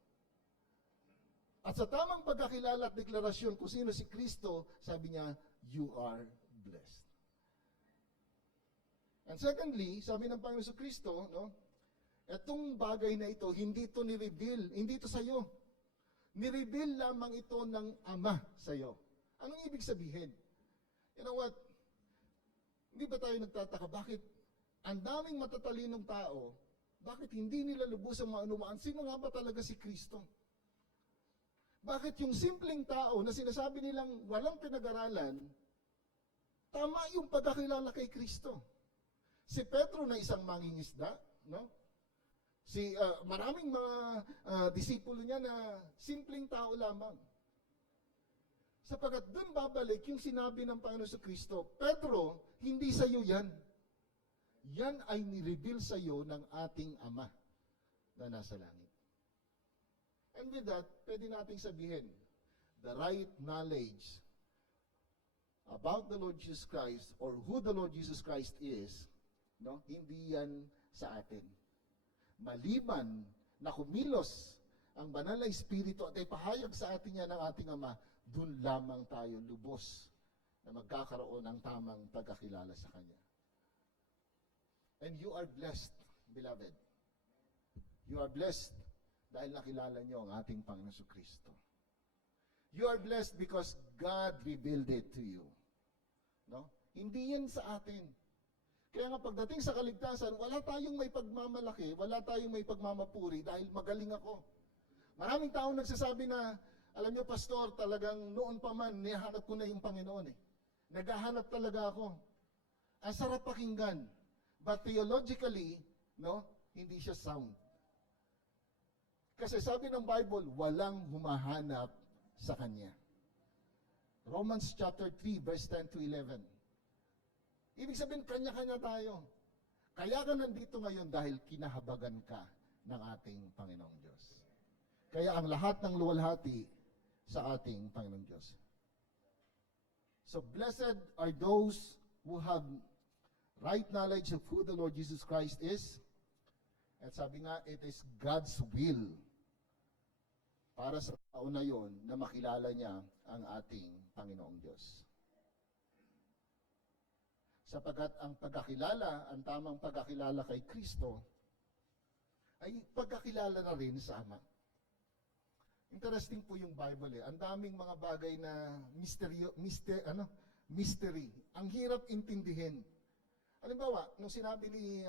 At sa tamang pagkakilala at deklarasyon kung sino si Kristo, sabi niya, you are blessed. And secondly, sabi ng Panginoon Jesucristo, etong bagay na ito, hindi ito ni-reveal, hindi ito sa'yo. Ni-reveal lamang ito ng Ama sa'yo. Anong ibig sabihin? You know what? Hindi ba tayo nagtataka, bakit ang daming matatalinong tao, bakit hindi nila lubusang maunawaan, sino nga ba talaga si Kristo? Bakit yung simpleng tao na sinasabi nilang walang pinag-aralan, tama yung pagkakilala kay Kristo. Si Pedro na isang mangingisda, maraming mga disipulo niya na simpleng tao lamang. Sapagkat dun babalik yung sinabi ng Panginoon sa Kristo, Pedro, hindi sa iyo yan. Yan ay ni-reveal sa iyo ng ating Ama na nasa langit. And with that, pwede nating sabihin, the right knowledge about the Lord Jesus Christ or who the Lord Jesus Christ is, hindi yan sa atin. Maliban na kumilos ang banal na Espiritu at ipahayag sa atin yan ng ating Ama, dun lamang tayo lubos na magkakaroon ng tamang pagkakilala sa Kanya. And you are blessed, beloved. You are blessed dahil nakilala niyo ang ating Panginoon Jesucristo. You are blessed because God revealed it to you. Hindi yan sa atin. Kaya nga pagdating sa kaligtasan, wala tayong may pagmamalaki, wala tayong may pagmamapuri dahil magaling ako. Maraming taong nagsasabi na, alam niyo, Pastor, talagang noon pa man, nihanap ko na yung Panginoon Naghahanap talaga ako. Ang sarap pakinggan. But theologically, hindi siya sound. Kasi sabi ng Bible, walang humahanap sa Kanya. Romans chapter 3, verse 10 to 11. Ibig sabihin, kanya-kanya tayo. Kaya ka nandito ngayon dahil kinahabagan ka ng ating Panginoong Diyos. Kaya ang lahat ng luwalhati sa ating Panginoong Diyos. So blessed are those who have right knowledge of who the Lord Jesus Christ is. At sabi nga, it is God's will para sa tao na yon na makilala niya ang ating Panginoong Diyos. Sapagkat ang pagkakilala, ang tamang pagkakilala kay Kristo, ay pagkakilala na rin sa Ama. Interesting po yung Bible Ang daming mga bagay na mystery. Ang hirap intindihin. Halimbawa, nung sinabi ni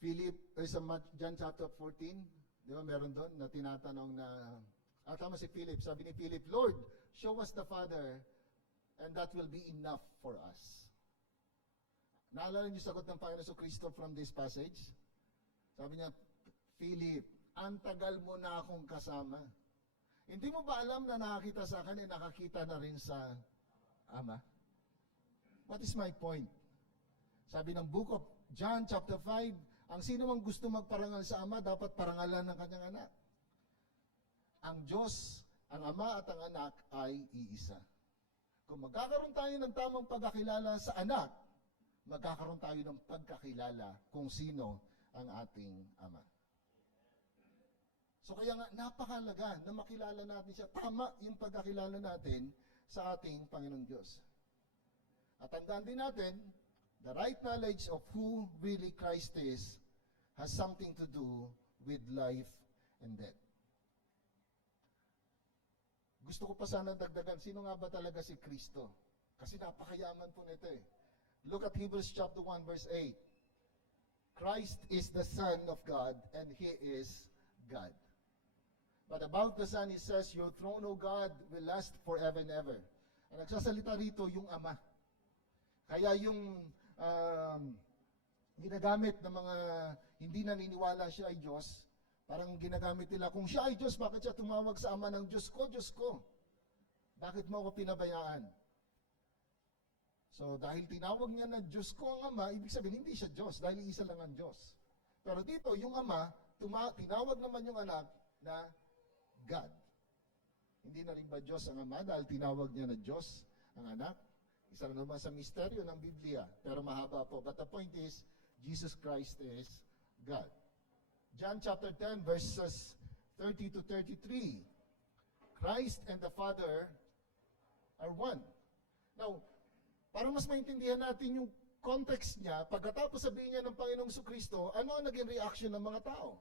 Philip, sa John chapter 14, di ba meron doon na tinatanong na, tama si Philip, sabi ni Philip, Lord, show us the Father, and that will be enough for us. Naalala niyo sagot ng Panginoon Jesucristo from this passage? Sabi niya, Philip, ang tagal mo na akong kasama. Hindi mo ba alam na nakakita sa akin, nakakita na rin sa Ama? What is my point? Sabi ng book of John chapter 5, ang sino mang gusto magparangal sa Ama, dapat parangalan ng kanyang anak. Ang Diyos, ang Ama at ang anak ay iisa. Kung magkakaroon tayo ng tamang pagkakilala sa anak, magkakaroon tayo ng pagkakilala kung sino ang ating Ama. So kaya nga, napakalaga na makilala natin siya. Tama yung pagkakilala natin sa ating Panginoong Diyos. At tandaan din natin, the right knowledge of who really Christ is has something to do with life and death. Gusto ko pa sana dagdagan, sino nga ba talaga si Kristo? Kasi napakayaman po nito eh. Look at Hebrews chapter 1 verse 8. Christ is the Son of God and He is God. But about the Son, He says, your throne, O God, will last forever and ever. Ang nagsasalita rito, yung Ama. Kaya yung ginagamit ng mga hindi naniniwala siya ay Diyos, parang ginagamit nila, kung siya ay Diyos, bakit siya tumawag sa Ama ng Diyos ko, Diyos ko? Bakit mo ako pinabayaan? So, dahil tinawag niya na Diyos ko ang Ama, ibig sabihin, hindi siya Diyos, dahil isa lang ang Diyos. Pero dito, yung Ama, tinawag naman yung anak na God. Hindi na rin ba Diyos ang Ama dahil tinawag niya na Diyos ang anak? Isa na naman sa misteryo ng Biblia, pero mahaba po. But the point is, Jesus Christ is God. John chapter 10, verses 30 to 33. Christ and the Father are one. Now, para mas maintindihan natin yung context niya, pagkatapos sabihin niya ng Panginoong Kristo, ano ang naging reaction ng mga tao?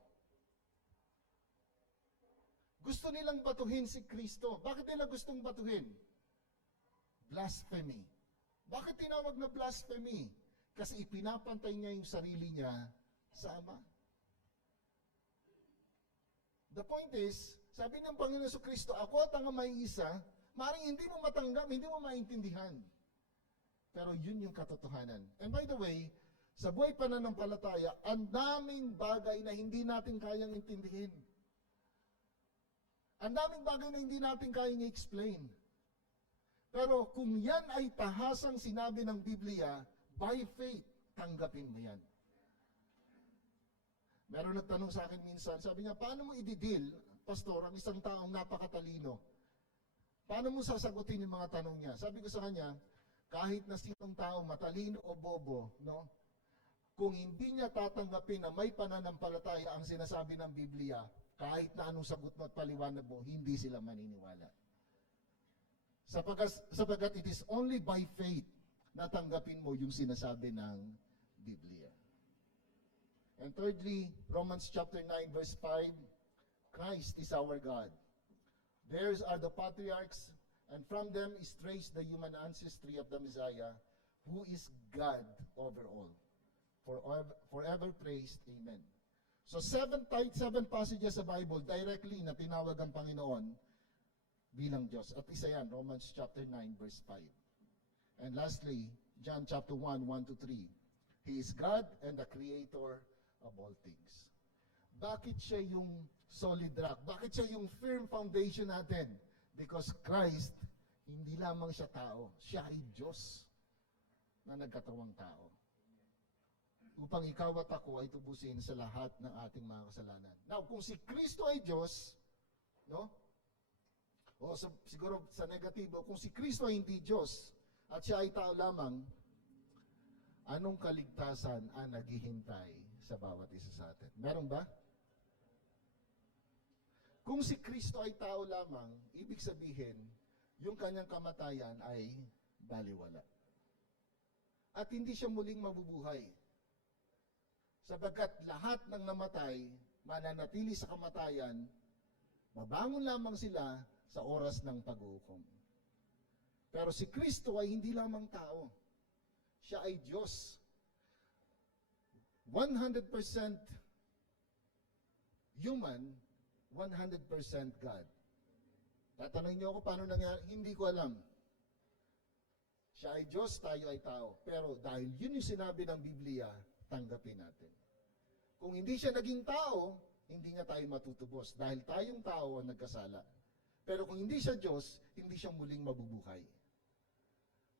Gusto nilang batuhin si Kristo. Bakit nila gustong batuhin? Blasphemy. Bakit tinawag na blasphemy? Kasi ipinapantay niya yung sarili niya sa Ama. The point is, sabi ng Panginoon Kristo, ako at ang Ama ay isa, maaaring hindi mo matanggap, hindi mo maintindihan. Pero yun yung katotohanan. And by the way, sa buhay pananampalataya, ang daming bagay na hindi natin kayang intindihin. Ang daming bagay na hindi natin kayang i-explain. Pero kung yan ay tahasang sinabi ng Biblia, by faith, tanggapin mo yan. Meron nagtanong sa akin minsan, sabi niya, paano mo i-deal, Pastor, ang isang taong napakatalino? Paano mo sasagutin yung mga tanong niya? Sabi ko sa kanya, kahit na sinong tao, matalino o bobo, no? Kung hindi niya tatanggapin na may pananampalataya ang sinasabi ng Biblia, kahit na anong sagot mo at paliwanag mo, hindi sila maniniwala. Sapagat it is only by faith na tanggapin mo yung sinasabi ng Biblia. And thirdly, Romans chapter 9 verse 5, Christ is our God. Theirs are the patriarchs, and from them is traced the human ancestry of the Messiah, who is God over all. Forever praised. Amen. So seven passages sa Bible directly na tinawag ang Panginoon bilang Diyos. At isa yan, Romans chapter 9 verse 5. And lastly, John chapter 1, 1 to 3. He is God and the creator of all things. Bakit siya yung solid rock? Bakit siya yung firm foundation natin? Because Christ, hindi lamang siya tao, siya ay Diyos na nagkatawang tao. Upang ikaw at ako ay tubusin sa lahat ng ating mga kasalanan. Now, kung si Kristo ay Diyos, no? O siguro sa negatibo, kung si Kristo ay hindi Diyos at siya ay tao lamang, anong kaligtasan ang naghihintay sa bawat isa sa atin? Meron ba? Kung si Kristo ay tao lamang, ibig sabihin, yung kanyang kamatayan ay baliwala. At hindi siya muling mabubuhay. Sapagkat lahat ng namatay, mananatili sa kamatayan, babangon lamang sila sa oras ng pag-uukom. Pero si Kristo ay hindi lamang tao. Siya ay Diyos. 100% human, 100% God. Tatanungin niyo ako paano nangyari, hindi ko alam. Siya ay Diyos, tayo ay tao. Pero dahil yun yung sinabi ng Biblia, tanggapin natin. Kung hindi siya naging tao, hindi nga tayo matutubos dahil tayong tao ang nagkasala. Pero kung hindi siya Diyos, hindi siya muling mabubuhay.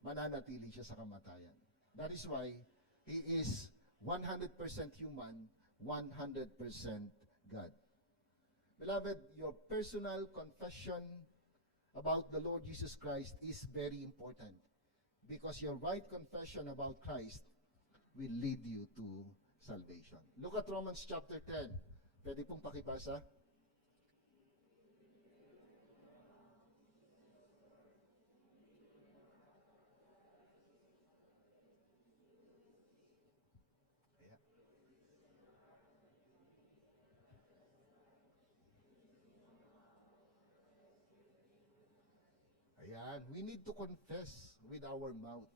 Mananatili siya sa kamatayan. That is why He is 100% human, 100% God. Beloved, your personal confession about the Lord Jesus Christ is very important because your right confession about Christ will lead you to salvation. Look at Romans chapter 10. Pwede pong pakibasa? Ayan, we need to confess with our mouth.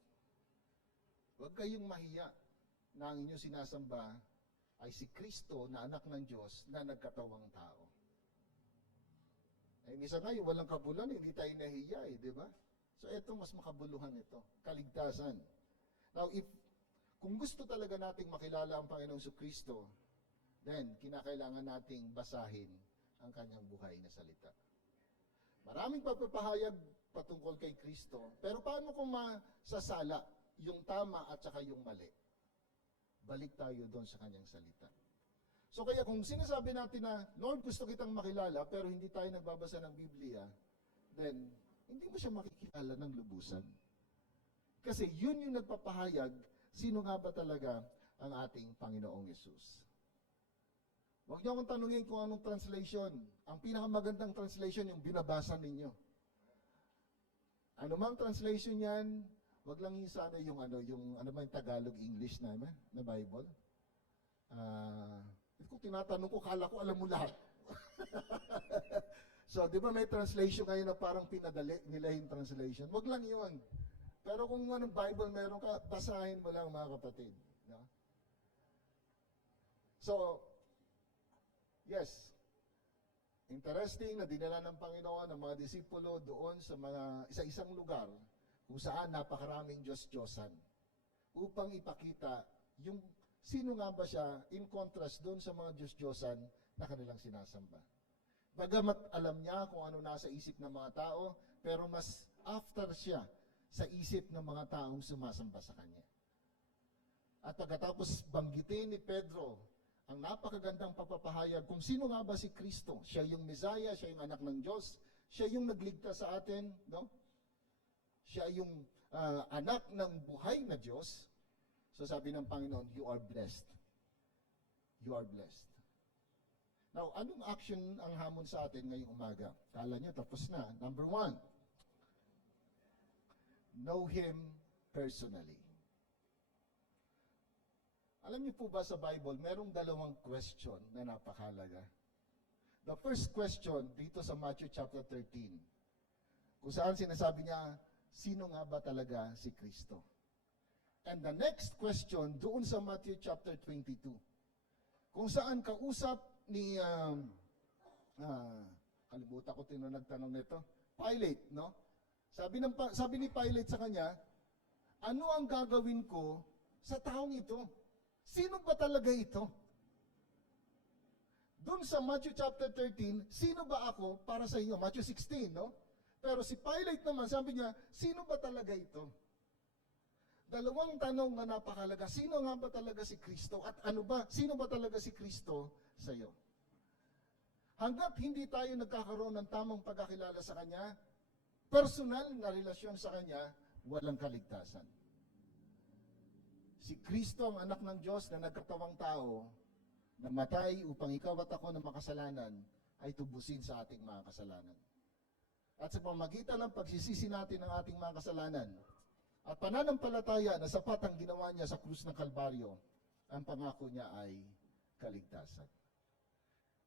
Huwag kayong mahiya na ang inyong sinasamba ay si Kristo na anak ng Diyos na nagkatawang tao. Eh, minsan nga yung walang kabulan, hindi tayo nahiya di ba? So ito, mas makabuluhan ito. Kaligtasan. Now, kung gusto talaga nating makilala ang Panginoong Kristo, then, kinakailangan nating basahin ang kanyang buhay na salita. Maraming pagpapahayag patungkol kay Kristo, pero paano kung masasala yung tama at saka yung mali? Balik tayo doon sa kanyang salita. So kaya kung sinasabi natin na, Lord, gusto kitang makilala, pero hindi tayo nagbabasa ng Biblia, then, hindi mo siya makikilala ng lubusan. Kasi yun yung nagpapahayag, sino nga ba talaga ang ating Panginoong Yesus. Huwag niyo akong tanungin kung anong translation. Ang pinakamagandang translation yung binabasa ninyo. Ano mang translation yan, wag lang yung sana yung Tagalog-English naman, na Bible. Kung tinatanong ko, kala ko alam mo lahat. So, di ba may translation ngayon na parang pinadali nila yung translation? Wag lang yun. Pero kung anong Bible meron ka, basahin mo lang mga kapatid. No? So, yes, interesting na dinala ng Panginoon ang mga disipulo doon sa isa-isang lugar kung saan napakaraming Diyos-Diyosan upang ipakita yung sino nga ba siya in contrast doon sa mga Diyos-Diyosan na kanilang sinasamba. Bagamat alam niya kung ano nasa isip ng mga tao, pero mas after siya sa isip ng mga taong sumasamba sa Kanya. At pagkatapos banggitin ni Pedro ang napakagandang pagpapahayag kung sino nga ba si Kristo. Siya yung Mesiah, siya yung anak ng Diyos, siya yung nagligtas sa atin, no? Siya yung anak ng buhay na Diyos. So sabi ng Panginoon, you are blessed. You are blessed. Now, anong action ang hamon sa atin ngayong umaga? Kala nyo, tapos na. Number 1, know Him personally. Alam niyo po ba sa Bible, merong dalawang question na napakahalaga. The first question, dito sa Matthew chapter 13, kung saan sinasabi niya, sino nga ba talaga si Kristo? And the next question, doon sa Matthew chapter 22, kung saan kausap ni, kalimutan ko nagtanong nito, Pilate, no? Sabi ni Pilate sa kanya, ano ang gagawin ko sa taong ito? Sino ba talaga ito? Doon sa Matthew chapter 13, sino ba ako para sa inyo? Matthew 16, no? Pero si Pilate naman, sabi niya, sino ba talaga ito? Dalawang tanong na napakalaga, sino nga ba talaga si Kristo? At sino ba talaga si Kristo sa iyo? Hanggat hindi tayo nagkakaroon ng tamang pagkakilala sa Kanya, personal na relasyon sa Kanya, walang kaligtasan. Si Kristo ang anak ng Diyos na nagkatawang tao, namatay upang ikaw at ako na makasalanan, ay tubusin sa ating mga kasalanan. At sa pamamagitan ng pagsisisi natin ng ating mga kasalanan, at pananampalataya na sapat ang ginawa niya sa krus ng Kalbaryo, ang pangako niya ay kaligtasan.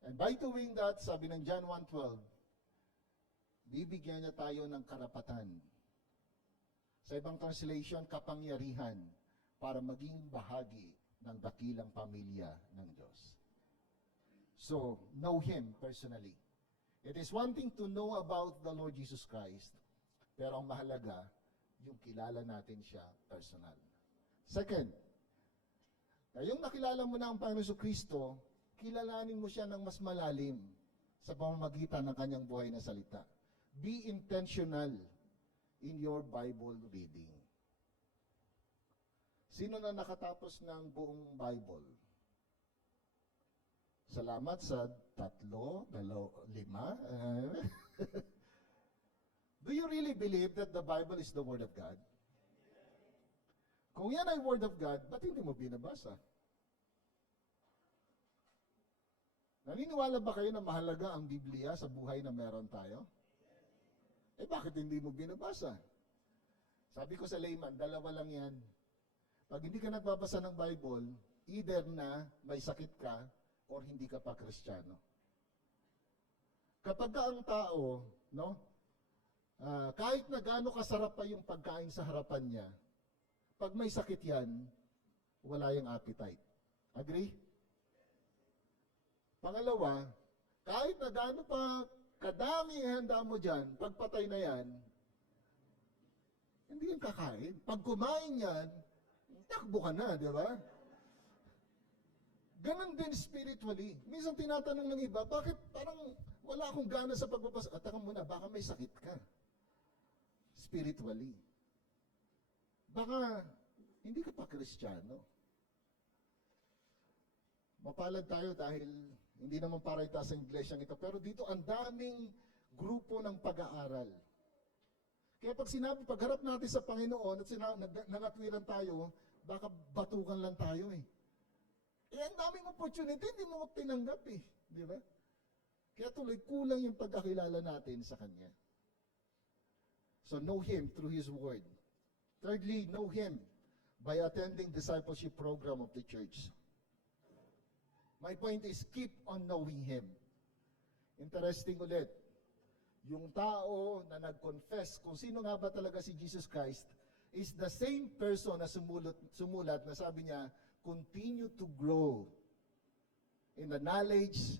And by doing that, sabi ng John 1:12, bibigyan niya tayo ng karapatan. Sa ibang translation, kapangyarihan para maging bahagi ng dakilang pamilya ng Diyos. So, know Him personally. It is one thing to know about the Lord Jesus Christ, pero ang mahalaga, yung kilala natin siya personal. Second, ngayong nakilala mo na ang Panginoon Kristo, kilalanin mo siya ng mas malalim sa pamamagitan ng kanyang buhay na salita. Be intentional in your Bible reading. Sino na nakatapos ng buong Bible? Salamat sa 3, 5. Do you really believe that the Bible is the Word of God? Kung yan ay Word of God, ba't hindi mo binabasa? Naniniwala ba kayo na mahalaga ang Biblia sa buhay na meron tayo? Bakit hindi mo binabasa? Sabi ko sa layman, dalawa lang yan. Pag hindi ka nagbabasa ng Bible, either na may sakit ka or hindi ka pa Kristiyano. Kapag ka ang tao, no, Kahit na gaano kasarap pa yung pagkain sa harapan niya, pag may sakit yan, wala yung appetite. Agree? Pangalawa, kahit na gaano pa kadami ihanda mo dyan, pagpatay na yan, hindi yan kakain. Pag kumain yan, takbo ka na, di ba? Ganon din spiritually. Minsan tinatanong ng iba, bakit parang wala akong gana sa pagpapas... At taka muna, baka may sakit ka. Spiritually. Baka hindi ka pa Kristiyano. Mapalad tayo dahil hindi naman para itaas ang iglesyang ito. Pero dito ang daming grupo ng pag-aaral. Kaya pag sinabi, pagharap natin sa Panginoon at nangatwiran tayo, baka batukan lang tayo eh. Eh, ang daming opportunity, hindi mo tinanggap eh. Di ba? Kaya tuloy, kulang yung pagkakilala natin sa Kanya. So, know Him through His Word. Thirdly, know Him by attending discipleship program of the church. My point is, keep on knowing Him. Interesting ulit. Yung tao na nag-confess kung sino nga ba talaga si Jesus Christ is the same person na sumulat na sabi niya, continue to grow in the knowledge,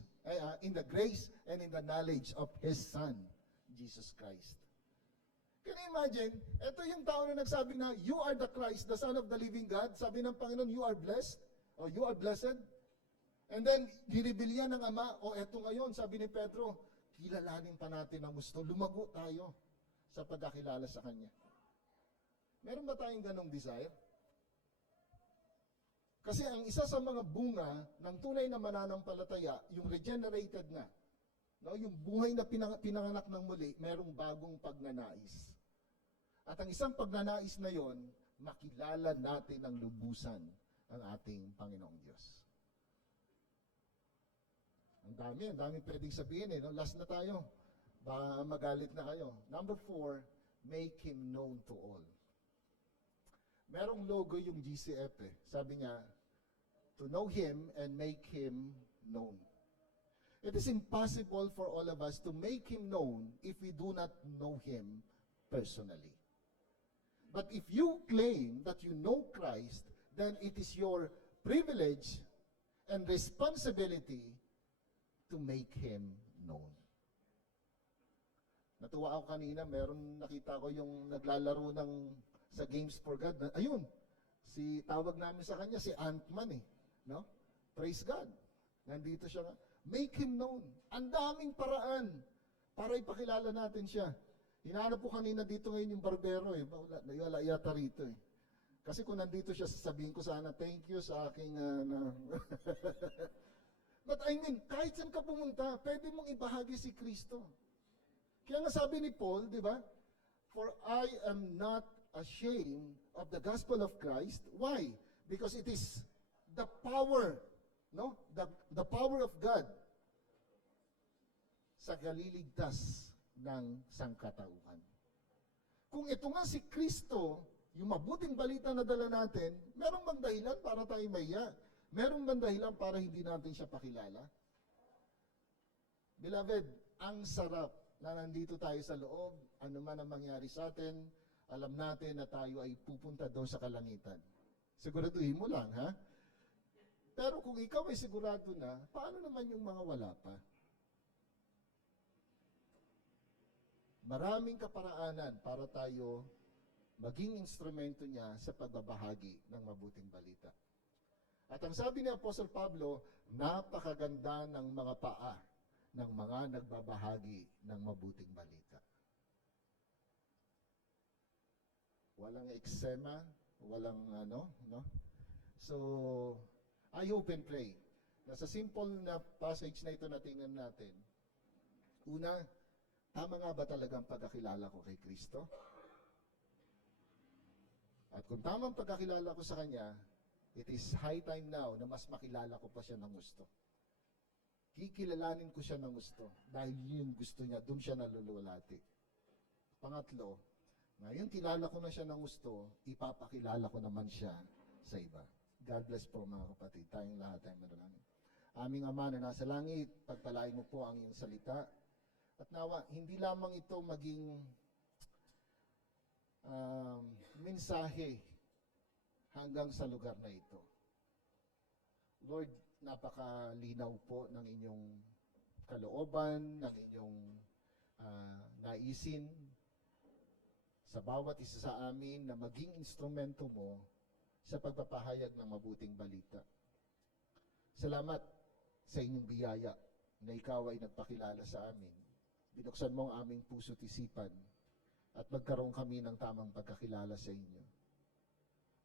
in the grace and in the knowledge of His Son, Jesus Christ. Can you imagine? Ito yung tao na nagsabi na, you are the Christ, the Son of the living God. Sabi ng Panginoon, you are blessed, or you are blessed. And then, dinibilya ng Ama, eto ngayon, sabi ni Pedro, kilalanin pa natin ang gusto. Lumago tayo sa pagkakilala sa Kanya. Meron ba tayong ganong desire? Kasi ang isa sa mga bunga ng tunay na mananampalataya, yung regenerated na, no, yung buhay na pinanganak ng muli, merong bagong pagnanais. At ang isang pagnanais na yon, makilala natin ang lubusan ng ating Panginoong Diyos. Ang dami pwedeng sabihin eh. No? Last na tayo. Baka magalit na kayo. Number 4, make Him known to all. Merong logo yung GCF eh. Sabi niya, to know Him and make Him known. It is impossible for all of us to make Him known if we do not know Him personally. But if you claim that you know Christ, then it is your privilege and responsibility to make Him known. Natuwa ako kanina, meron nakita ko yung naglalaro sa Games for God. Ayun, tawag namin sa kanya, si Ant-Man eh. No? Praise God. Nandito siya. Make Him known. Ang daming paraan para ipakilala natin siya. Hinahanap ko kanina dito ngayon yung barbero eh. Wala yata rito eh. Kasi kung nandito siya, sasabihin ko sana, thank you sa aking... But I mean, kahit saan ka pumunta, pwede mong ibahagi si Kristo. Kaya nga sabi ni Paul, di ba? For I am not ashamed of the gospel of Christ. Why? Because it is the power, no? The power of God sa kaliligtas ng sangkatauhan. Kung ito nga si Kristo, yung mabuting balita na dala natin, merong bang dahilan para tayo maiya? Meron bang dahilan para hindi natin siya pakilala? Beloved, ang sarap na nandito tayo sa loob, ano man ang mangyari sa atin, alam natin na tayo ay pupunta doon sa kalangitan. Siguraduhin mo lang, ha? Pero kung ikaw ay sigurado na, paano naman yung mga wala pa? Maraming kaparaanan para tayo maging instrumento niya sa pagbabahagi ng mabuting balita. At ang sabi ni Apostle Pablo, napakaganda ng mga paa ng mga nagbabahagi ng mabuting balita. Walang eksema, walang no? So, I hope and pray na sa simple na passage na ito na tingnan natin, una, tama nga ba talagang pagkakilala ko kay Kristo? At kung tamang pagkakilala ko sa Kanya, it is high time now na mas makilala ko pa siya ng gusto. Kikilalanin ko siya ng gusto dahil yun gusto niya, doon siya nalululati. Pangatlo, ngayon kilala ko na siya ng gusto, ipapakilala ko naman siya sa iba. God bless po mga kapatid, tayong lahat ay manalangin. Aming Ama na nasa langit, pagpalain mo po ang iyong salita. At nawa, hindi lamang ito maging mensahe hanggang sa lugar na ito. Lord, napakalinaw po ng inyong kalooban, ng inyong naisin sa bawat isa sa amin na maging instrumento mo sa pagpapahayag ng mabuting balita. Salamat sa inyong biyaya na ikaw ay nagpakilala sa amin. Binuksan mo ang aming puso't isipan at magkaroon kami ng tamang pagkakilala sa inyo.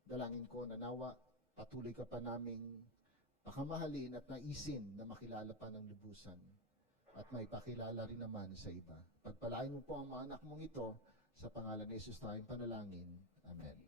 Dalangin ko na nawa, patuloy ka pa naming pakamahalin at naisin na makilala pa ng lubusan at may pakilala rin naman sa iba. Pagpalain mo po ang mga anak mong ito sa pangalan ni Jesus tayong panalangin. Amen.